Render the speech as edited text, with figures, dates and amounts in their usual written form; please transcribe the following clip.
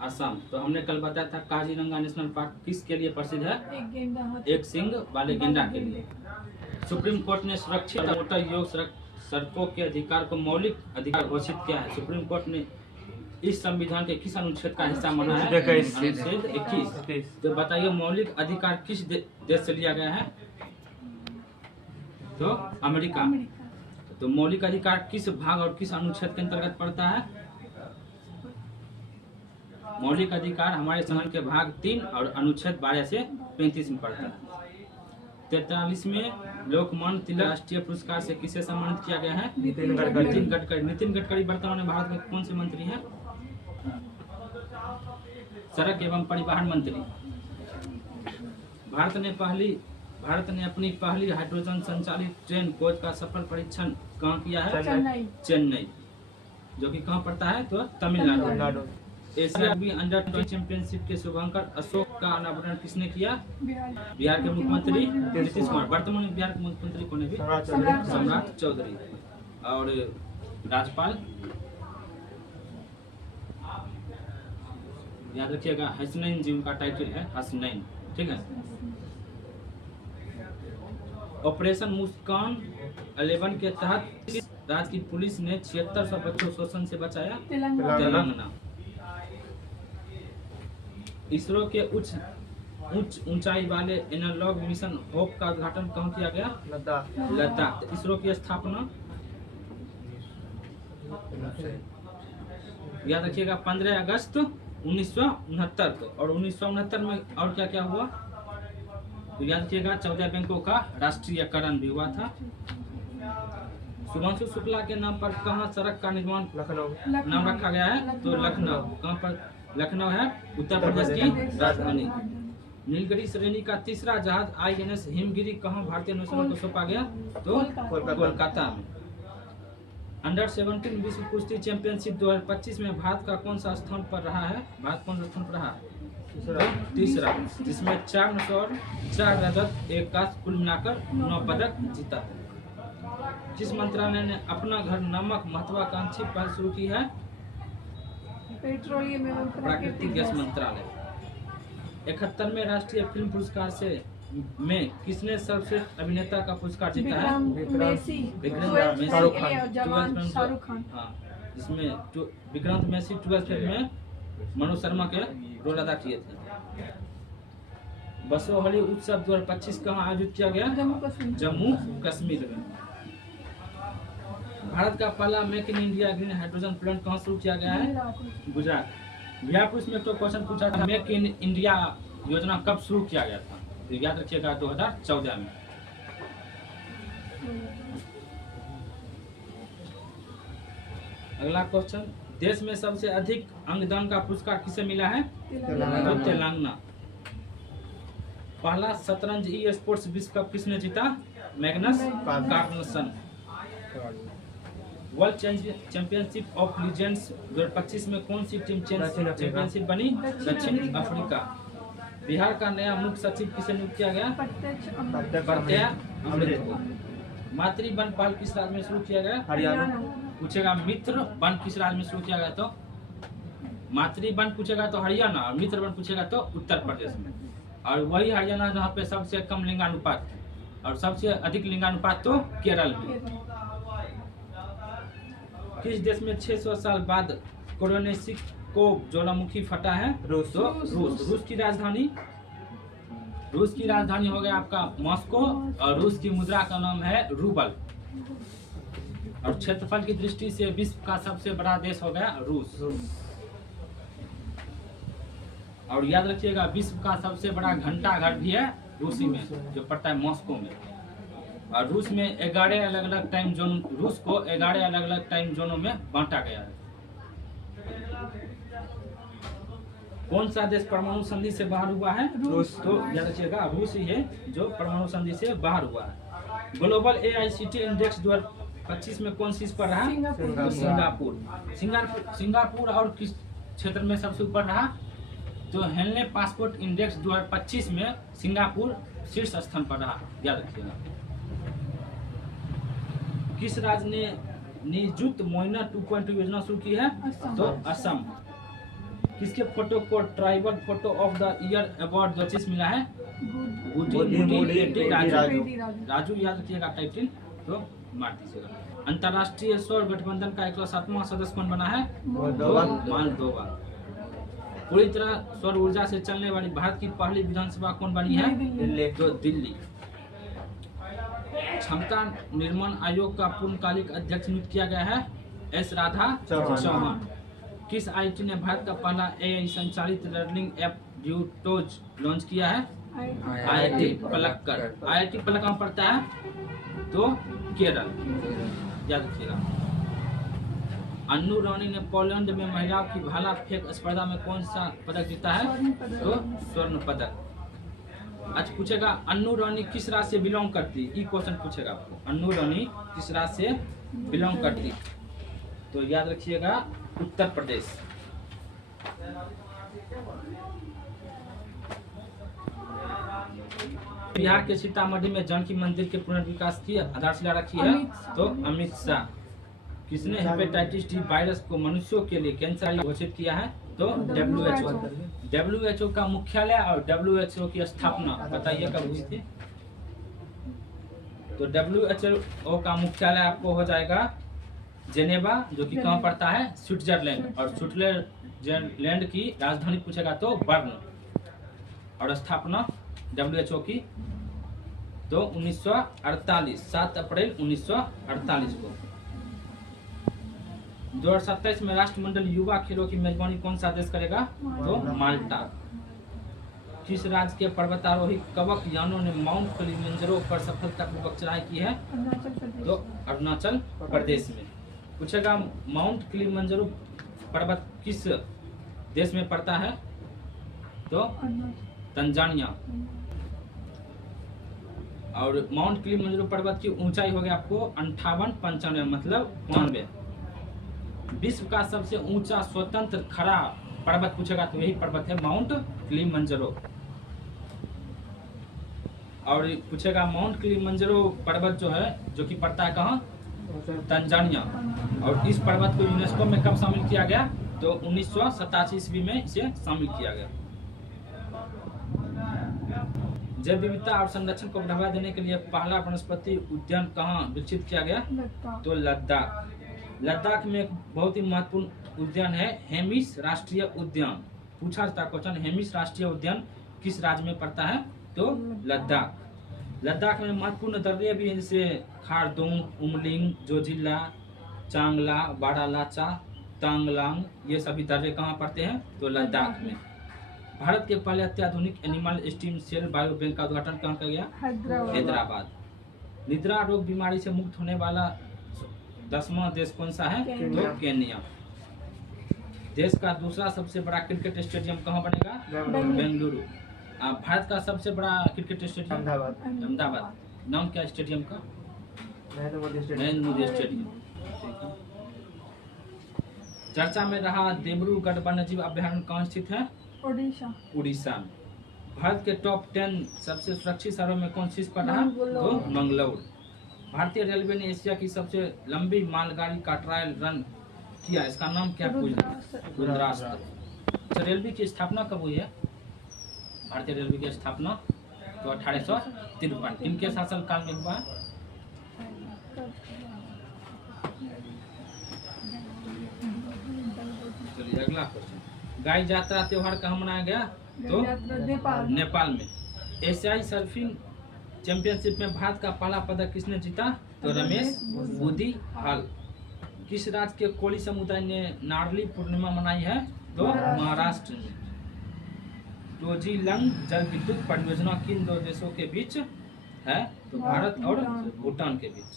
असम। तो हमने कल बताया था काजीरंगा नेशनल पार्क किसके लिए प्रसिद्ध है? एक सींग वाले गेंडा के लिए। सुप्रीम कोर्ट ने सुरक्षित मोटर योग सड़कों के अधिकार को मौलिक अधिकार घोषित किया है। सुप्रीम कोर्ट ने इस संविधान के किस अनुच्छेद का हिस्सा माना है? अनुच्छेद 21। तो बताइए मौलिक अधिकार किस देश से लिया गया है? तो अमेरिका। तो मौलिक अधिकार किस भाग और किस अनुच्छेद के अंतर्गत पड़ता है? मौलिक अधिकार हमारे संविधान के भाग 3 और अनुच्छेद 12 से 35 में पड़ता है। 43 में लोकमान्य तिलक राष्ट्रीय पुरस्कार से किसे सम्मानित किया गया है? नितिन गडकरी। नितिन गडकरी वर्तमान में भारत में कौन से मंत्री हैं? सड़क एवं परिवहन मंत्री। भारत ने अपनी पहली हाइड्रोजन संचालित ट्रेन कोच का सफल परीक्षण कहाँ किया है? चेन्नई, जो कि कहाँ पड़ता है? तो तमिलनाडु। एशिया अंडर 20 चैंपियनशिप के शुभांकर अशोक का अनावरण किसने किया? बिहार के मुख्यमंत्री नीतीश कुमार। वर्तमान में बिहार के मुख्यमंत्री कौन है? सम्राट चौधरी। और राज्यपाल याद रखिएगा हसनैन जी उनका टाइटल है, हसनैन। ठीक है। ऑपरेशन मुस्कान 11 के तहत राज्य की पुलिस ने 7600 बच्चों शोषण से बचाया? तेलंगाना। इसरो के ऊंचाई वाले एनालॉग मिशन होप का उद्घाटन कहाँ किया गया? लद्दाख। इसरो की स्थापना याद रखिएगा 15 अगस्त 1969 को। और 1969 में और क्या क्या हुआ? तो याद रखिएगा 14 बैंकों का राष्ट्रीयकरण भी हुआ था। शुभांशु शुक्ला के नाम पर कहाँ सड़क का निर्माण नाम रखा गया है? तो लखनऊ। कहाँ पर? लखनऊ है उत्तर प्रदेश की राजधानी। नीलगिरी श्रेणी का तीसरा जहाज INS हिमगिरी कहाँ भारतीय नौसेना को सौंपा गया? तो कोलकाता में। अंडर 17 विश्व कुश्ती चैंपियनशिप 2025 में भारत का कौन सा स्थान पर रहा है? भारत कौन सा स्थान पर रहा? तीसरा, जिसमें 4 स्वर्ण 4 रजत 1 कांस्य कुल मिलाकर 9 पदक जीता है। किस मंत्रालय ने अपना घर नामक महत्वाकांक्षी पहल शुरू की है? पेट्रोलियम एवं प्राकृतिक गैस मंत्रालय। 71वें राष्ट्रीय फिल्म पुरस्कार में किसने सर्वश्रेष्ठ अभिनेता का पुरस्कार जीता है? विक्रांत मैसी। हाँ, जिसमें विक्रांत मैसी 12 फिल्म में मनोज शर्मा के रोल अदा किए थे। बसोहली उत्सव 2025 कहाँ आयोजित किया गया? जम्मू कश्मीर में। भारत का पहला make in India green hydrogen plant कहाँ शुरू किया गया है? गुजरात। बिहार पुलिस में तो क्वेश्चन पूछा था मेक इन इंडिया योजना कब शुरू किया गया था? तो याद रखिएगा 2014 में। अगला क्वेश्चन, देश में सबसे अधिक अंगदान का पुरस्कार किसे मिला है? तेलंगाना। पहला शतरंज ई स्पोर्ट्स विश्व कप किसने जीता? Magnus Carlsen. World championship of legends 2025 में कौन सी टीम चैंपियनशिप बनी? दक्षिण अफ्रीका। बिहार का नया मुख्य सचिव किसे नियुक्त किया गया? प्रत्यय अमृत। मातृ वन पहल किस राज्य में शुरू किया गया? हरियाणा। पूछेगा मित्र वन किस राज्य में शुरू किया गया? तो मातृ वन पूछेगा तो हरियाणा, और मित्र वन पूछेगा तो उत्तर प्रदेश में। और वही हरियाणा जहाँ पे सबसे कम लिंगानुपात और सबसे अधिक लिंगानुपात तो केरल में। किस देश में 600 साल बाद कोरोनेसिकोव ज्वालामुखी फटा है? रूस। तो रूस की राजधानी हो गया आपका मॉस्को, और रूस की मुद्रा का नाम है रूबल। और क्षेत्रफल की दृष्टि से विश्व का सबसे बड़ा देश हो गया रूस। और याद रखिएगा विश्व का सबसे बड़ा घंटाघर भी है रूसी में, जो पड़ता है मॉस्को में। और रूस में 11 अलग अलग टाइम जोन, रूस को 11 अलग अलग टाइम जोनों में बांटा गया है। कौन सा देश परमाणु संधि से बाहर हुआ है? रूस। तो याद रखिएगा रूस ही है जो परमाणु संधि से बाहर हुआ है। ग्लोबल AICTE इंडेक्स 2025 में कौन सी पर रहा? सिंगापुर। और किस क्षेत्र में सबसे ऊपर रहा? तो हेनले पासपोर्ट इंडेक्स 2025 में सिंगापुर शीर्ष स्थान पर रहा। याद रखिएगा। किस राज्य ने निजुत मोइना 2.2 योजना शुरू की है? तो असम। किसके फोटो को tribal photo of the year award जो चीज मिला है? राजू याद रखिएगा टाइटल, तो मार दीजिएगा। अंतर्राष्ट्रीय सौर गठबंधन का 107वां सदस्य कौन बना है? मोल्दोवा। पूरी तरह सौर ऊर्जा से चलने वाली भारत की पहली विधानसभा कौन बनी है? तो दिल्ली। क्षमता निर्माण आयोग का पूर्णकालिक अध्यक्ष नियुक्त किया गया है एस राधा चौहान। किस आईआईटी ने भारत का पहला एआई संचालित लर्निंग ऐप ड्यूटोज लॉन्च किया है? आईआईटी पलक्कड़। आईआईटी पलक्कड़ कहाँ पड़ता है? तो केरल, याद रखिएगा। अन्नू रानी ने पोलैंड में महिलाओं की भाला फेंक स्पर्धा में कौन सा पदक जीता है? तो स्वर्ण पदक। आज पूछेगा अन्नू रानी किस राज्य से बिलोंग करती? ये क्वेश्चन पूछेगा आपको। अन्नू रानी किस राज्य से बिलोंग करती? तो याद रखिएगा उत्तर प्रदेश। बिहार के सीतामढ़ी में जानकी मंदिर के पुनर्विकास की आधारशिला रखी है? तो अमित शाह। किसने हेपेटाइटिस डी वायरस को मनुष्यों के लिए कैंसर घोषित किया है? तो WHO। WHO का मुख्यालय और WHO की स्थापना बताइए कब हुई थी? तो WHO का मुख्यालय आपको हो जाएगा जेनेवा, जो कि कहाँ पड़ता है? स्विट्जरलैंड। और स्विट्जरलैंड की राजधानी पूछेगा तो बर्न। और स्थापना WHO की तो 1948, 7 अप्रैल 1948 को। 2027 में राष्ट्रमंडल युवा खेलों की मेजबानी कौन सा देश करेगा? तो माल्टा। किस राज्य के पर्वतारोही कवक यानों ने माउंट किलिमंजारो पर सफलतापूर्वक चढ़ाई की है? तो अरुणाचल प्रदेश में। पूछेगा माउंट किलिमंजारो पर्वत किस देश में पड़ता है? तो तंजानिया। और माउंट किलिमंजारो पर्वत की ऊंचाई हो गया आपको 5895, मतलब 92। विश्व का सबसे ऊंचा स्वतंत्र खड़ा पर्वत पूछेगा तो यही पर्वत है माउंट किलिमंजारो। और पूछेगा माउंट किलिमंजारो पर्वत जो है, जो कि पड़ता है कहाँ? तंजानिया। और इस पर्वत को यूनेस्को में कब शामिल किया गया? तो 1987 ईस्वी में इसे शामिल किया गया। जैव विविधता और संरक्षण को बढ़ावा देने के लिए पहला वनस्पति उद्यान कहाँ विकसित किया गया? तो लद्दाख। लद्दाख में एक बहुत ही महत्वपूर्ण उद्यान है हेमिस राष्ट्रीय उद्यान। पूछा जाता क्वेश्चन, हेमिस राष्ट्रीय उद्यान किस राज्य में पड़ता है? तो लद्दाख। लद्दाख में महत्वपूर्ण दर्रे भी हैं, जैसे खारदुंग, उमलिंग, जोजिला, चांगला, बारालाचा, तांगलांग, ये सभी दर्रे कहाँ पड़ते हैं? तो लद्दाख में। भारत के पहले अत्याधुनिक animal stem cell bio bank का उद्घाटन कहाँ किया गया? हैदराबाद। निद्रा रोग बीमारी से मुक्त होने वाला 10वां देश कौन सा है? तो केन्या। देश का दूसरा सबसे बड़ा क्रिकेट स्टेडियम कहाँ बनेगा? बेंगलुरु। भारत का सबसे बड़ा क्रिकेट स्टेडियम? अहमदाबाद। नाम क्या स्टेडियम का? नरेंद्र मोदी स्टेडियम। चर्चा में रहा देब्रूगढ़ वन्यजीव अभ्यारण्य कहाँ स्थित है? उड़ीसा में। भारत के टॉप 10 सबसे सुरक्षित शहरों में कौन सी पड़ा है? तो मंगलौर। भारतीय रेलवे ने एशिया की सबसे लंबी मालगाड़ी का ट्रायल रन किया, इसका नाम क्या? रुद्रास्त्र। तो रेलवे की स्थापना कब हुई है? भारतीय रेलवे की स्थापना तो 1853। किनके शासन काल में हुआ? चलिए अगला क्वेश्चन। गाय यात्रा त्योहार कहाँ मनाया गया? तो नेपाल में। एशियाई सर्फिंग चैंपियनशिप में भारत का पहला पदक किसने जीता? तो रमेश बुद्धिहाल। किस राज्य के कोली समुदाय ने नारली पूर्णिमा मनाई है? तो महाराष्ट्र में। टोजीलंग जल विद्युत परियोजना किन दो देशों के बीच है? तो भारत और भूटान के बीच।